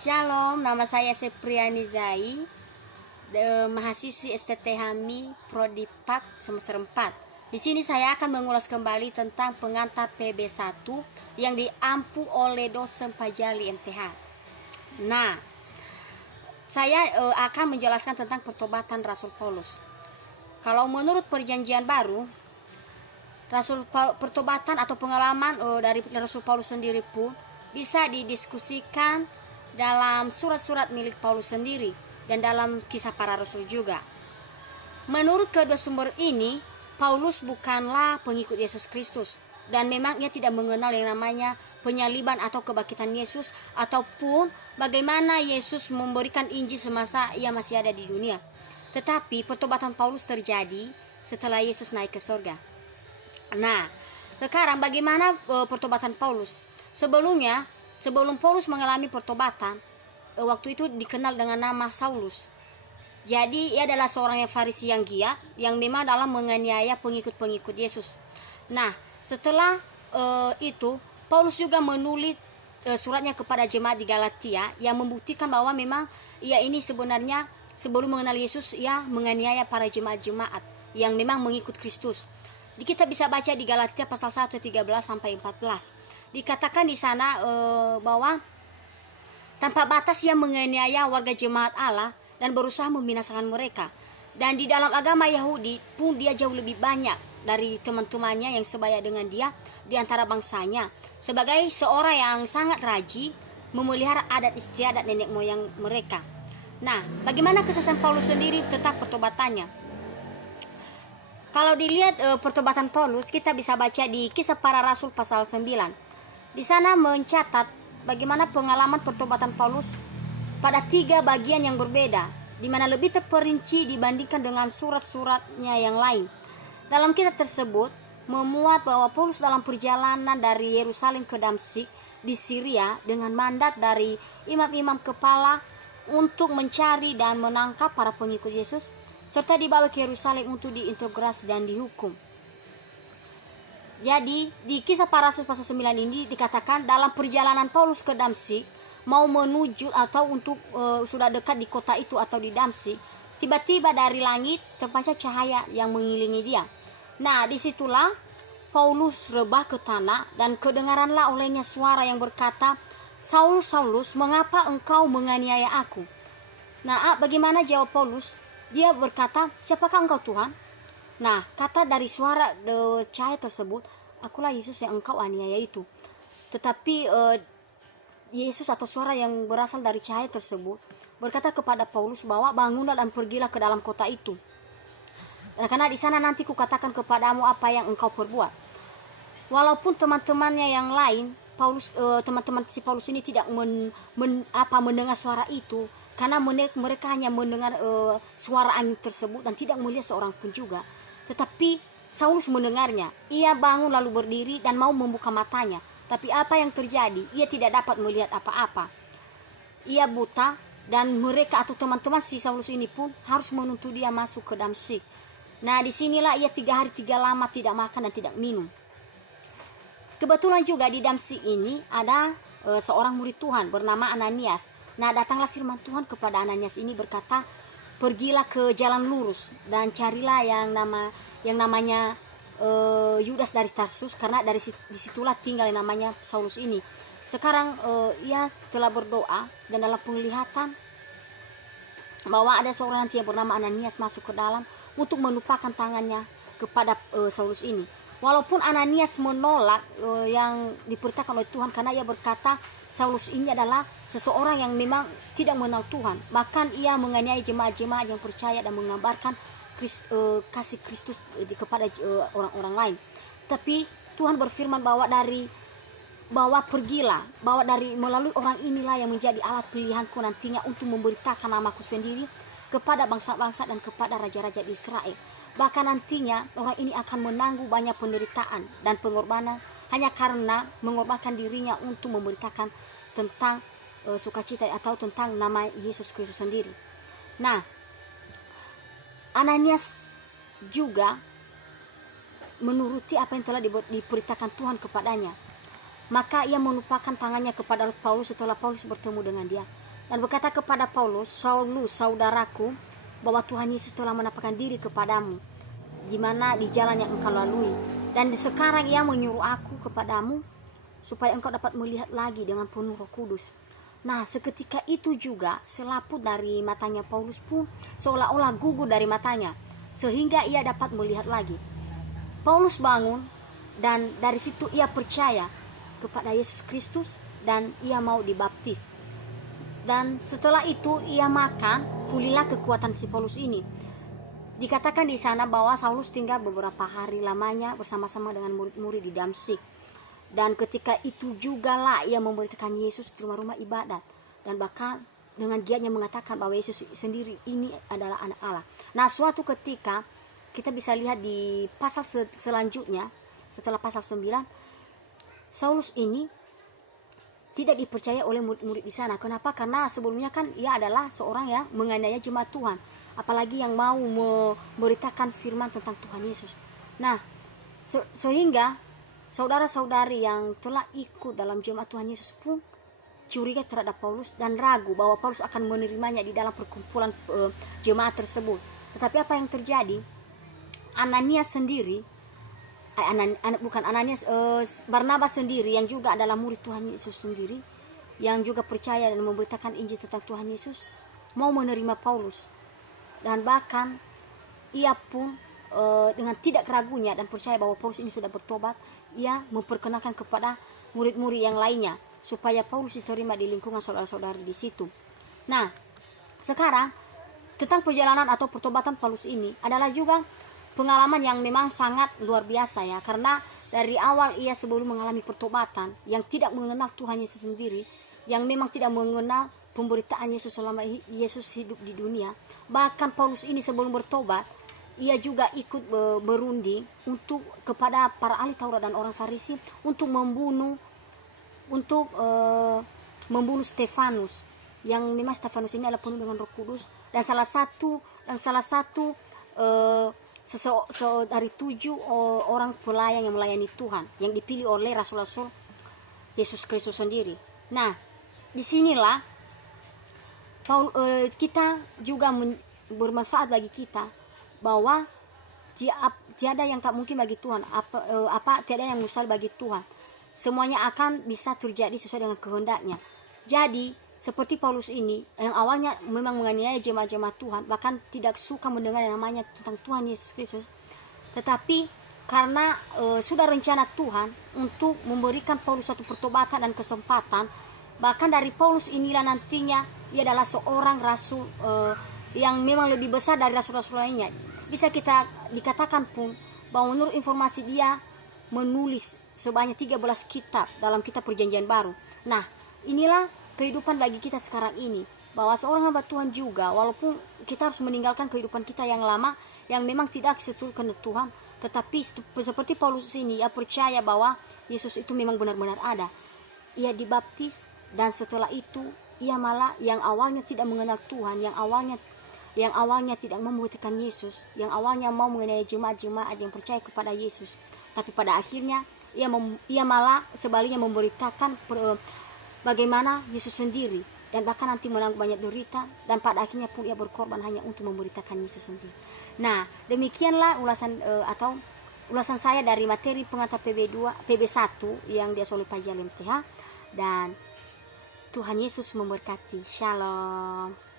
Shalom, nama saya Sepriani Zai, mahasiswi STT HAMI Prodi PAK semester 4. Di sini saya akan mengulas kembali tentang pengantar PB1 yang diampu oleh dosen Pajali MTH. Nah, saya akan menjelaskan tentang pertobatan Rasul Paulus. Kalau menurut Perjanjian Baru, pertobatan atau pengalaman dari Rasul Paulus sendiri pun bisa didiskusikan dalam surat-surat milik Paulus sendiri dan dalam kisah para rasul juga. Menurut kedua sumber ini, Paulus bukanlah pengikut Yesus Kristus dan memang ia tidak mengenal yang namanya penyaliban atau kebangkitan Yesus ataupun bagaimana Yesus memberikan Injil semasa ia masih ada di dunia. Tetapi pertobatan Paulus terjadi setelah Yesus naik ke surga. Nah, sekarang bagaimana pertobatan Paulus? Sebelum Paulus mengalami pertobatan, waktu itu dikenal dengan nama Saulus. Jadi ia adalah seorang yang Farisi yang giat, yang memang dalam menganiaya pengikut-pengikut Yesus. Nah, setelah itu Paulus juga menulis suratnya kepada jemaat di Galatia yang membuktikan bahwa memang ia ini sebenarnya sebelum mengenal Yesus ia menganiaya para jemaat-jemaat yang memang mengikut Kristus. Kita bisa baca di Galatia pasal 1 13 sampai 14. Dikatakan di sana bahwa tanpa batas ia menganiaya warga jemaat Allah dan berusaha membinasakan mereka. Dan di dalam agama Yahudi pun dia jauh lebih banyak dari teman-temannya yang sebaya dengan dia di antara bangsanya. Sebagai seorang yang sangat rajin memelihara adat istiadat nenek moyang mereka. Nah, bagaimana kesuksesan Paulus sendiri tentang pertobatannya? Kalau dilihat pertobatan Paulus, kita bisa baca di Kisah Para Rasul pasal 9. Di sana mencatat bagaimana pengalaman pertobatan Paulus pada 3 bagian yang berbeda, di mana lebih terperinci dibandingkan dengan surat-suratnya yang lain. Dalam kitab tersebut memuat bahwa Paulus dalam perjalanan dari Yerusalem ke Damsyik di Syria dengan mandat dari imam-imam kepala untuk mencari dan menangkap para pengikut Yesus, serta dibawa ke Yerusalem untuk diintegrasi dan dihukum. Jadi di Kisah Para Rasul pasal 9 ini dikatakan dalam perjalanan Paulus ke Damsyik, mau menuju atau untuk sudah dekat di kota itu atau di Damsyik, tiba-tiba dari langit terpancar cahaya yang mengelilingi dia. Nah, disitulah Paulus rebah ke tanah dan kedengaranlah olehnya suara yang berkata, "Saulus, Saulus, mengapa engkau menganiaya aku?" Nah, bagaimana jawab Paulus? Dia berkata, "Siapakah engkau, Tuhan?" Nah, kata dari suara cahaya tersebut, "Akulah Yesus yang engkau aniaya itu." Tetapi Yesus atau suara yang berasal dari cahaya tersebut berkata kepada Paulus bahwa bangunlah dan pergilah ke dalam kota itu. Karena di sana nanti kukatakan kepadamu apa yang engkau perbuat. Walaupun teman-temannya yang lain, teman-teman si Paulus ini tidak mendengar suara itu, karena mereka hanya mendengar suara angin tersebut dan tidak melihat seorang pun juga. Tetapi Saulus mendengarnya. Ia bangun lalu berdiri dan mau membuka matanya. Tapi apa yang terjadi? Ia tidak dapat melihat apa-apa. Ia buta dan mereka atau teman-teman si Saulus ini pun harus menuntut dia masuk ke Damsyik. Nah, disinilah ia 3 hari 3 lama tidak makan dan tidak minum. Kebetulan juga di Damsyik ini ada seorang murid Tuhan bernama Ananias. Nah, datanglah firman Tuhan kepada Ananias ini berkata, "Pergilah ke jalan lurus dan carilah yang namanya Yudas dari Tarsus, karena disitulah tinggal yang namanya Saulus ini." Sekarang ia telah berdoa dan dalam penglihatan bahwa ada seorang nanti yang bernama Ananias masuk ke dalam untuk menupakkan tangannya kepada Saulus ini. Walaupun Ananias menolak yang diperintahkan oleh Tuhan, karena ia berkata Saulus ini adalah seseorang yang memang tidak mengenal Tuhan. Bahkan ia menganiaya jemaat-jemaat yang percaya dan mengabarkan kasih Kristus kepada orang-orang lain. Tapi Tuhan berfirman bahwa pergilah, bahwa melalui orang inilah yang menjadi alat pilihanku nantinya untuk memberitakan namaku sendiri kepada bangsa-bangsa dan kepada raja-raja di Israel. Bahkan nantinya orang ini akan menanggung banyak penderitaan dan pengorbanan hanya karena mengorbankan dirinya untuk memberitakan tentang sukacita atau tentang nama Yesus Kristus sendiri. Nah, Ananias juga menuruti apa yang telah diperintahkan Tuhan kepadanya. Maka ia menupakkan tangannya kepada Paulus setelah Paulus bertemu dengan dia. dan berkata kepada Paulus, "Saulus, saudaraku, bahwa Tuhan Yesus telah menampakkan diri kepadamu di mana di jalan yang engkau lalui, dan sekarang ia menyuruh aku kepadamu supaya engkau dapat melihat lagi dengan penuh Roh Kudus." Nah, seketika itu juga selaput dari matanya Paulus pun seolah-olah gugur dari matanya, sehingga ia dapat melihat lagi. Paulus bangun, dan dari situ ia percaya kepada Yesus Kristus dan ia mau dibaptis. Dan setelah itu ia makan, pulihlah kekuatan si Paulus ini. Dikatakan di sana bahwa Saulus tinggal beberapa hari lamanya bersama-sama dengan murid-murid di Damsyik. Dan ketika itu juga lah ia memberitakan Yesus di rumah-rumah ibadat, dan bahkan dengan giatnya mengatakan bahwa Yesus sendiri ini adalah anak Allah. Nah, suatu ketika kita bisa lihat di pasal selanjutnya, setelah pasal 9, Saulus ini tidak dipercaya oleh murid-murid di sana. Kenapa? Karena sebelumnya kan ia adalah seorang yang menganiaya jemaat Tuhan, apalagi yang mau memberitakan firman tentang Tuhan Yesus. Nah, sehingga saudara-saudari yang telah ikut dalam jemaat Tuhan Yesus pun curiga terhadap Paulus dan ragu bahwa Paulus akan menerimanya di dalam perkumpulan jemaat tersebut. Tetapi apa yang terjadi? Ananias sendiri, Barnabas sendiri yang juga adalah murid Tuhan Yesus sendiri, yang juga percaya dan memberitakan Injil tentang Tuhan Yesus, mau menerima Paulus. Dan bahkan ia pun dengan tidak ragunya dan percaya bahwa Paulus ini sudah bertobat, ia memperkenalkan kepada murid-murid yang lainnya supaya Paulus diterima di lingkungan saudara-saudari di situ. Nah, sekarang tentang perjalanan atau pertobatan Paulus ini adalah juga pengalaman yang memang sangat luar biasa ya, karena dari awal ia sebelum mengalami pertobatan yang tidak mengenal Tuhan Yesus sendiri, yang memang tidak mengenal pemberitaan Yesus selama Yesus hidup di dunia. Bahkan Paulus ini sebelum bertobat, ia juga ikut berunding untuk kepada para ahli Taurat dan orang Farisi untuk membunuh Stefanus, yang memang Stefanus ini adalah penuh dengan Roh Kudus, dan salah satu dari 7 orang pelayan yang melayani Tuhan yang dipilih oleh Rasul-Rasul Yesus Kristus sendiri. Nah, disinilah kita juga bermanfaat bagi kita bahwa tiada yang tak mungkin bagi Tuhan, tiada yang mustahil bagi Tuhan. Semuanya akan bisa terjadi sesuai dengan kehendaknya. Jadi seperti Paulus ini yang awalnya memang menganiaya jemaat-jemaat Tuhan, bahkan tidak suka mendengar yang namanya tentang Tuhan Yesus Kristus, tetapi karena sudah rencana Tuhan untuk memberikan Paulus suatu pertobatan dan kesempatan, bahkan dari Paulus inilah nantinya ia adalah seorang rasul yang memang lebih besar dari rasul-rasul lainnya. Bisa kita dikatakan pun bahwa menurut informasi dia menulis sebanyak 13 kitab dalam kitab Perjanjian Baru. Nah, inilah kehidupan bagi kita sekarang ini, bahwa seorang hamba Tuhan juga, walaupun kita harus meninggalkan kehidupan kita yang lama yang memang tidak sesuai dengan Tuhan, tetapi seperti Paulus ini, ia percaya bahwa Yesus itu memang benar-benar ada. Ia dibaptis, dan setelah itu ia malah yang awalnya tidak mengenal Tuhan, yang awalnya tidak mau memberitakan Yesus, yang awalnya mau mengenai jemaat-jemaat yang percaya kepada Yesus, tapi pada akhirnya ia malah sebaliknya memberitakan bagaimana Yesus sendiri, dan bahkan nanti menanggung banyak derita, dan pada akhirnya pun ia berkorban hanya untuk memberitakan Yesus sendiri. Nah, demikianlah ulasan saya dari materi pengantar PB1 yang diasuh oleh Pak Jalem TH, dan Tuhan Yesus memberkati. Shalom.